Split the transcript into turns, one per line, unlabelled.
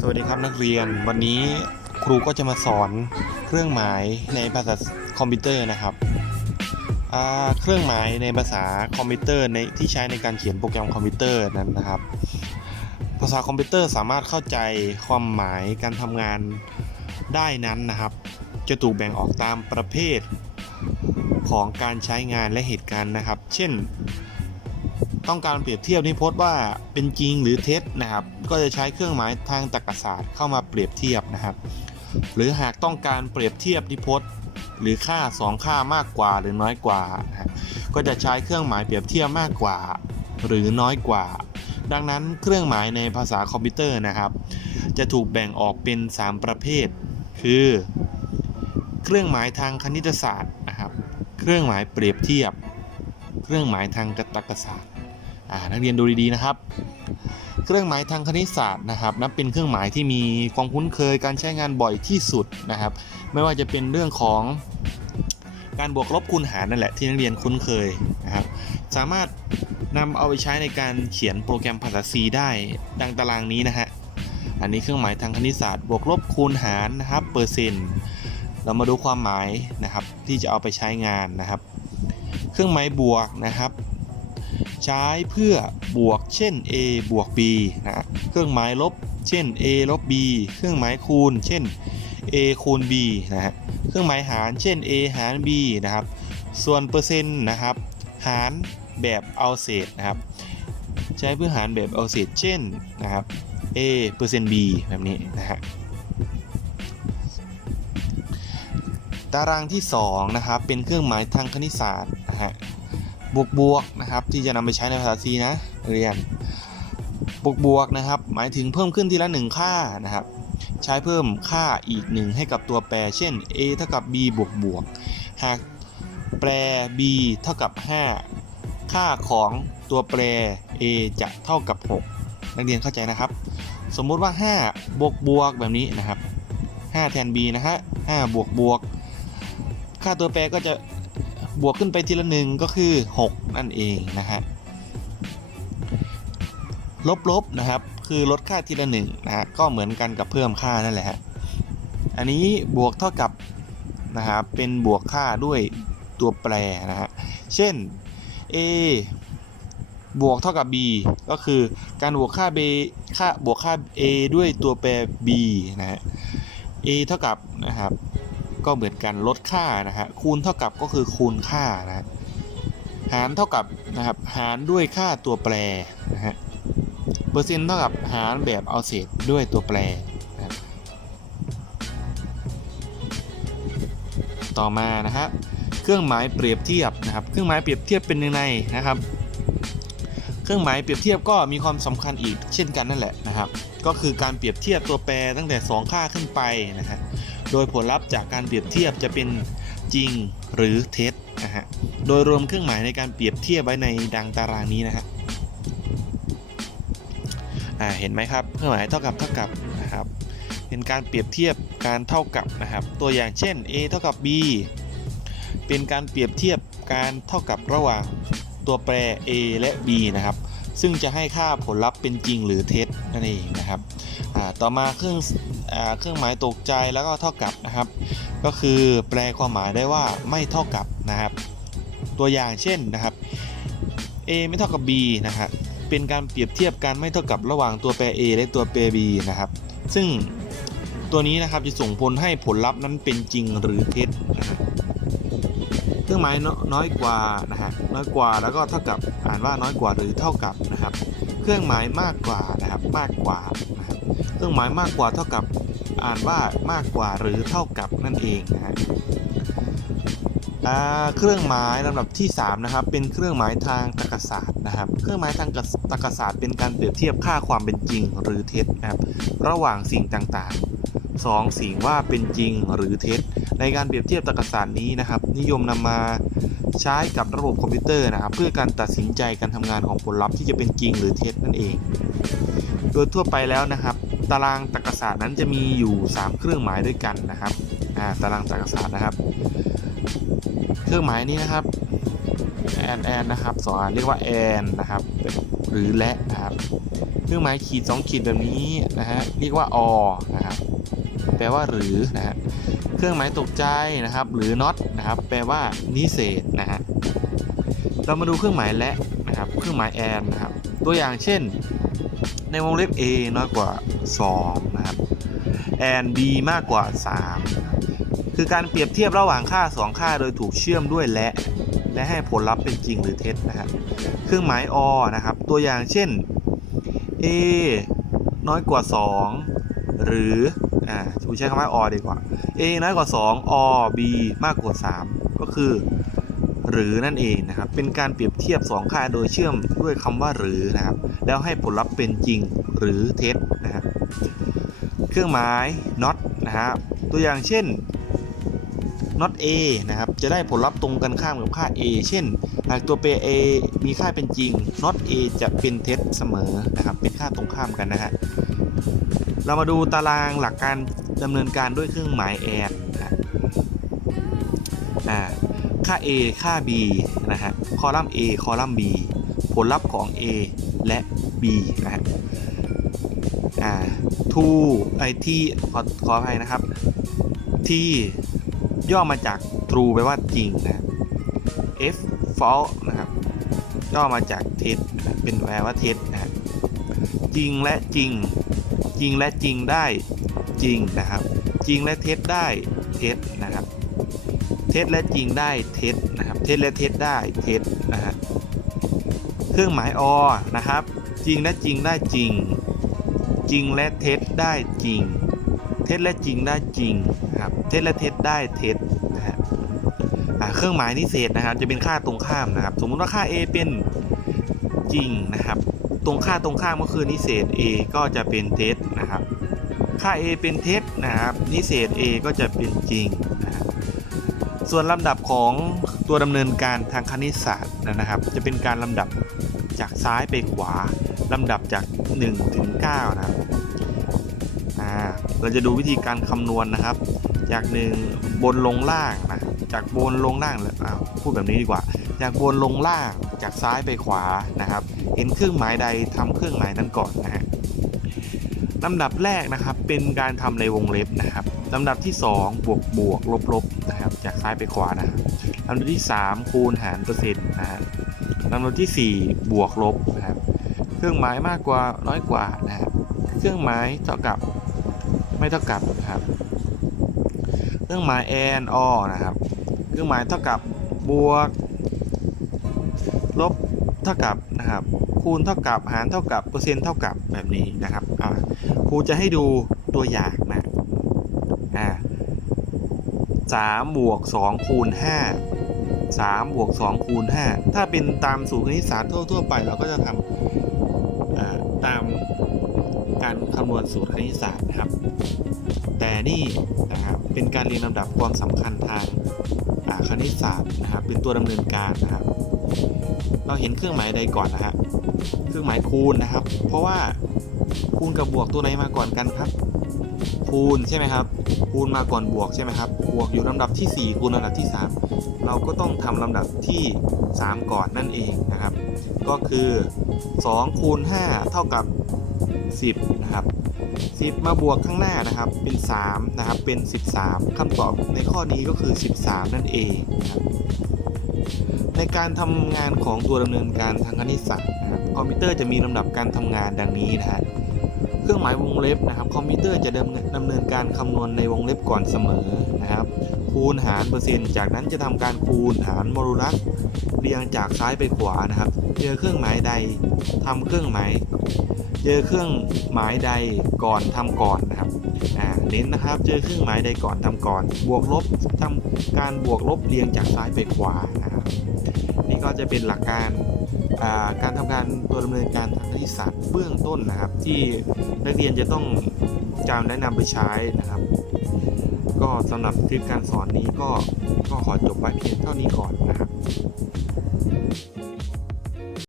สวัสดีครับนักเรียนวันนี้ครูก็จะมาสอนเครื่องหมายในภาษาคอมพิวเตอร์นะครับเครื่องหมายในภาษาคอมพิวเตอร์ในที่ใช้ในการเขียนโปรแกรมคอมพิวเตอร์นั้นนะครับ ภาษาคอมพิวเตอร์สามารถเข้าใจความหมายการทำงานได้นั้นนะครับ จะถูกแบ่งออกตามประเภทของการใช้งานและเหตุการณ์นะครับ เช่น ต้องการเปรียบเทียบนิพจน์ว่าเป็นจริงหรือเท็จนะครับ ก็จะใช้เครื่องหมายทางตรรกศาสตร์เข้ามาเปรียบเทียบนะครับ หรือหากต้องการเปรียบเทียบนิพจน์ หรือค่า 2 ค่ามากกว่าหรือน้อยกว่า ก็จะใช้เครื่องหมายเปรียบเทียบมากกว่า หรือน้อยกว่า ดังนั้นเครื่องหมายในภาษาคอมพิวเตอร์นะครับ จะถูกแบ่งออกเป็น 3 ประเภท คือ เครื่องหมายทางคณิตศาสตร์นะครับ เครื่องหมายเปรียบเทียบ เครื่องหมายทางตรรกศาสตร์ นักเรียนดูดีๆนะครับ เครื่องหมายทางคณิตศาสตร์นะครับนับเป็นเครื่องหมายที่มีความคุ้นเคยการใช้งานบ่อยที่สุดนะครับ ไม่ว่าจะเป็นเรื่องของการบวกลบคูณหารนั่นแหละที่นักเรียนคุ้นเคยนะครับ สามารถนำเอาไปใช้ในการเขียนโปรแกรมภาษา C ได้ดังตารางนี้นะฮะอันนี้เครื่องหมายทางคณิตศาสตร์ บวกลบคูณหารนะครับเปอร์เซ็นต์เรามาดูความหมายนะครับที่จะเอาไปใช้งานนะครับ เครื่องหมายบวกนะครับ ใช้เพื่อบวกเช่น a บวก b นะเครื่องหมายลบเช่น a ลบ b เครื่องหมายคูณ เช่น a คูณ b นะฮะเครื่องหมายหารเช่น a หาร b นะครับ ส่วนเปอร์เซ็นต์นะครับ หารแบบเอาเศษนะครับ ใช้เพื่อหารแบบเอาเศษเช่นนะครับ a เปอร์เซ็นต์ b แบบนี้นะฮะตารางที่2นะครับเป็นเครื่องหมายทางคณิตศาสตร์นะฮะ บวกบวกนะครับที่จะนำไปใช้ในภาษา C นะเรียนบวกบวกนะครับ หมายถึงเพิ่มขึ้นทีละ 1 ค่านะครับ ใช้เพิ่มค่าอีก 1 ให้กับตัวแปร เช่น a เท่ากับ b บวกบวกหากแปร b เท่ากับ 5 ค่าของตัวแปร a จะเท่ากับ 6 นักเรียนเข้าใจนะครับ สมมุติว่า 5 บวกบวกแบบนี้นะครับ 5 แทน b นะฮะ5บวกบวกค่าตัวแปรก็จะ บวกขึ้นไปทีละหนึ่งก็คือ 6 นั่นเองนะฮะลบลบนะครับ คือลดค่าทีละหนึ่งนะฮะก็เหมือนกันกับเพิ่มค่านั่นแหละฮะอันนี้บวกเท่ากับนะครับเป็นบวกค่าด้วยตัวแปรนะฮะเช่น a บวกเท่ากับ b ก็คือการบวกค่า b ค่าบวกค่า a ด้วยตัวแปร b นะฮะ a เท่ากับนะครับ ก็เหมือนกันลดค่านะฮะคูณเท่ากับก็คือคูณค่านะฮะหารเท่ากับนะครับหารด้วยค่าตัวแปรนะฮะเปอร์เซ็นต์เท่ากับหารแบบเอาเศษด้วยตัวแปรนะต่อมานะฮะเครื่องหมายเปรียบเทียบนะครับ เครื่องหมายเปรียบเทียบเป็นยังไงนะครับ เครื่องหมายเปรียบเทียบก็มีความสำคัญอีกเช่นกันนั่นแหละนะครับ ก็คือการเปรียบเทียบตัวแปรตั้งแต่ 2 ค่าขึ้นไปนะฮะ โดยผลลัพธ์จากการเปรียบเทียบจะเป็นจริงหรือเท็จนะฮะ โดยรวมเครื่องหมายในการเปรียบเทียบไว้ในดังตารางนี้นะฮะเห็นไหมครับ เครื่องหมายเท่ากับเท่ากับนะครับ เป็นการเปรียบเทียบการเท่ากับนะครับ ตัวอย่างเช่น a เท่ากับ b เป็นการเปรียบเทียบการเท่ากับระหว่างตัวแปร a และ b นะครับ ซึ่งจะให้ค่าผลลัพธ์เป็นจริงหรือเท็จนั่นเองนะครับ ต่อมาเครื่องอเครื่องหมายตกใจแล้วก็เท่ากับนะครับ ก็คือแปลความหมายได้ว่าไม่เท่ากับนะครับ ตัวอย่างเช่นนะครับ a ไม่เท่ากับ b นะฮะเป็นการเปรียบเทียบการไม่เท่ากับระหว่างตัวแปร a และตัวแปร b นะครับ ซึ่งตัวนี้นะครับจะส่งผลให้ผลลัพธ์นั้นเป็นจริงหรือเท็จนะฮะเครื่องหมายน้อยกว่านะฮะน้อยกว่าแล้วก็เท่ากับอ่านว่าน้อยกว่าหรือเท่ากับนะครับ เครื่องหมายมากกว่านะครับ มากกว่านะครับเครื่องหมายมากกว่าเท่ากับอ่านว่ามากกว่าหรือเท่ากับนั่นเองนะฮะเครื่องหมายลำดับที่ 3 นะครับ เป็นเครื่องหมายทางตรรกศาสตร์นะครับ เครื่องหมายทางตรรกศาสตร์เป็นการเปรียบเทียบค่าความเป็นจริงหรือเท็จนะครับ ระหว่างสิ่งต่างๆ 2 สิ่งว่าเป็นจริงหรือเท็จ ในการเปรียบเทียบตรรกศาสตร์นี้นะครับ นิยมนำมา ใช้กับระบบคอมพิวเตอร์นะครับเพื่อการตัดสินใจการทำงานของผลลัพธ์ที่จะเป็นจริงหรือเท็จนั่นเอง โดยทั่วไปแล้วนะครับ ตารางตรรกศาสตร์นั้นจะมีอยู่ 3 เครื่องหมายด้วยกันนะครับอ่าตารางตรรกศาสตร์นะครับ เครื่องหมายนี้นะครับแอนแอนนะครับสอนเรียกว่าแอนนะครับหรือและนะครับเครื่องหมายขีดสองขีดแบบนี้นะฮะเรียกว่าอนะครับแปลว่าหรือนะฮะ เครื่องหมายตกใจนะครับ หรือ not นะครับ แปลว่านิเศษนะฮะ เรามาดูเครื่องหมายและนะครับ เครื่องหมาย and นะครับ ตัวอย่างเช่น ในวงเล็บ a น้อยกว่า 2 นะครับ and b มากกว่า 3 คือการเปรียบเทียบระหว่างค่า 2 ค่าโดยถูกเชื่อมด้วยและ และให้ผลลัพธ์เป็นจริงหรือเท็จนะครับ เครื่องหมาย o นะครับ ตัวอย่างเช่น a น้อยกว่า 2 หรือ อ่าผมใช้คำว่า or ดีกว่า a น้อยกว่า 2 or b มากกว่า 3 ก็คือ หรือนั่นเองนะครับ เป็นการเปรียบเทียบ 2 ค่าโดยเชื่อมด้วยคำว่าหรือนะครับ แล้วให้ผลลัพธ์เป็นจริงหรือเท็จนะครับเครื่องหมาย not นะครับตัวอย่างเช่น not a นะครับ จะได้ผลลัพธ์ตรงกันข้ามกับค่า a เช่น หากตัวแปร a มีค่าเป็นจริง not a จะเป็นเท็จเสมอนะครับ เป็นค่าตรงข้ามกันนะฮะ เรามาดูตารางหลักการดำเนินการด้วยเครื่องหมาย and นะฮะอ่าค่า a ค่า b นะฮะ คอลัมน์ a คอลัมน์ b ผลลัพธ์ของ a และ b นะฮะ อ่า to ไอที่ขอขออภัยนะครับ ที่ย่อมาจาก true แปลว่าจริงนะ f false นะครับ ย่อมาจากเท็จนะเป็นแปลว่าเท็จนะจริงและจริง ริงและจริงได้จริงนะครับ จริงและเท็จได้เท็จนะครับ เท็จและจริงได้เท็จนะครับ เท็จและเท็จได้เท็จนะฮะเครื่องหมายอนะครับ จริงและจริงได้จริง จริงและเท็จได้จริง เท็จและจริงได้จริงนะครับ เท็จและเท็จได้เท็จนะฮะเครื่องหมายนิเศษนะครับ จะเป็นค่าตรงข้ามนะครับ สมมุติว่าค่า a เป็นจริงนะครับ ตรงค่าตรงข้ามก็คือนิเศษ a ก็จะเป็นเท็จนะครับ ค่า a เป็นเท็จนะครับนิเศษ a ก็จะเป็นจริงนะครับส่วนลำดับของตัวดำเนินการทางคณิตศาสตร์นะครับ จะเป็นการลำดับจากซ้ายไปขวาลำดับจาก 1 ถึง 9 นะครับเราจะดูวิธีการคำนวณนะครับ จาก1บนลงล่างนะจากบนลงล่างเลยอ้าวพูดแบบนี้ดีกว่า จากบนลงล่างจากซ้ายไปขวานะครับ เห็นเครื่องหมายใดทำเครื่องหมายนั้นก่อนนะฮะลำดับแรกนะครับเป็นการทำในวงเล็บนะครับลำดับที่ 2 บวกบวกลบลบนะครับจากซ้ายไปขวานะลำดับที่ 3 คูณหารเปอร์เซ็นต์นะฮะลำดับทีสี่4 บวกลบนะครับเครื่องหมายมากกว่าน้อยกว่านะครับเครื่องหมายเท่ากับไม่เท่ากับนะครับเครื่องหมาย and or นะครับเครื่องหมายเท่ากับบวกลบ เท่ากับนะครับคูณเท่ากับหารเท่ากับเปอร์เซ็นต์เท่ากับแบบนี้นะครับครูจะให้ดูตัวอย่างนะอ่าสามบวกสองคูณห้าสามบวกสองคูณห้าถ้าเป็นตามสูตรคณิตศาสตร์ทั่วๆไป เราก็จะทำอ่าตามการคำนวณสูตรคณิตศาสตร์นะครับ แต่นี่นะครับเป็นการเรียงลำดับความสำคัญทางคณิตศาสตร์นะครับ เป็นตัวดำเนินการนะครับ เราเห็นเครื่องหมายใดก่อนนะฮะ เครื่องหมายคูณนะครับ เพราะว่าคูณกับบวกตัวไหนมาก่อนกันครับ คูณใช่ไหมครับ คูณมาก่อนบวกใช่ไหมครับ บวกอยู่ลำดับที่ 4 คูณลำดับที่ 3 เราก็ต้องทำลำดับที่ 3 ก่อนนั่นเองนะครับ ก็คือ 2 คูณ 5 เท่ากับ 10 นะครับ 10 มาบวกข้างหน้านะครับ เป็น 3 นะครับ เป็น 13คำตอบในข้อนี้ก็คือ 13 นั่นเองนะครับ ในการทำงานของตัวดำเนินการทางคณิตศาสตร์นะครับคอมพิวเตอร์จะมีลำดับการทำงานดังนี้นะฮะเครื่องหมายวงเล็บนะครับ คอมพิวเตอร์จะดำเนินดำเนินการคำนวณในวงเล็บก่อนเสมอนะครับ คูณหารเปอร์เซ็นต์ จากนั้นจะทำการคูณหารโมดูลัสเรียงจากซ้ายไปขวานะครับ เจอเครื่องหมายใดทำเครื่องหมายเจอเครื่องหมายใดก่อนทำก่อนนะครับ อ่า เน้นนะครับ เจอเครื่องหมายใดก่อนทำก่อน บวกลบทำการบวกลบเรียงจากซ้ายไปขวานะ จะเป็นหลักการาการทำการตัวดำเนินการทางคณิตศาสตร์เบื้องต้นนะครับ ที่นักเรียนจะต้องจำและนำไปใช้นะครับ ก็สำหรับคลิปการสอนนี้ก็ก็ขอจบไว้เพียงเท่านี้ก่อนนะครับ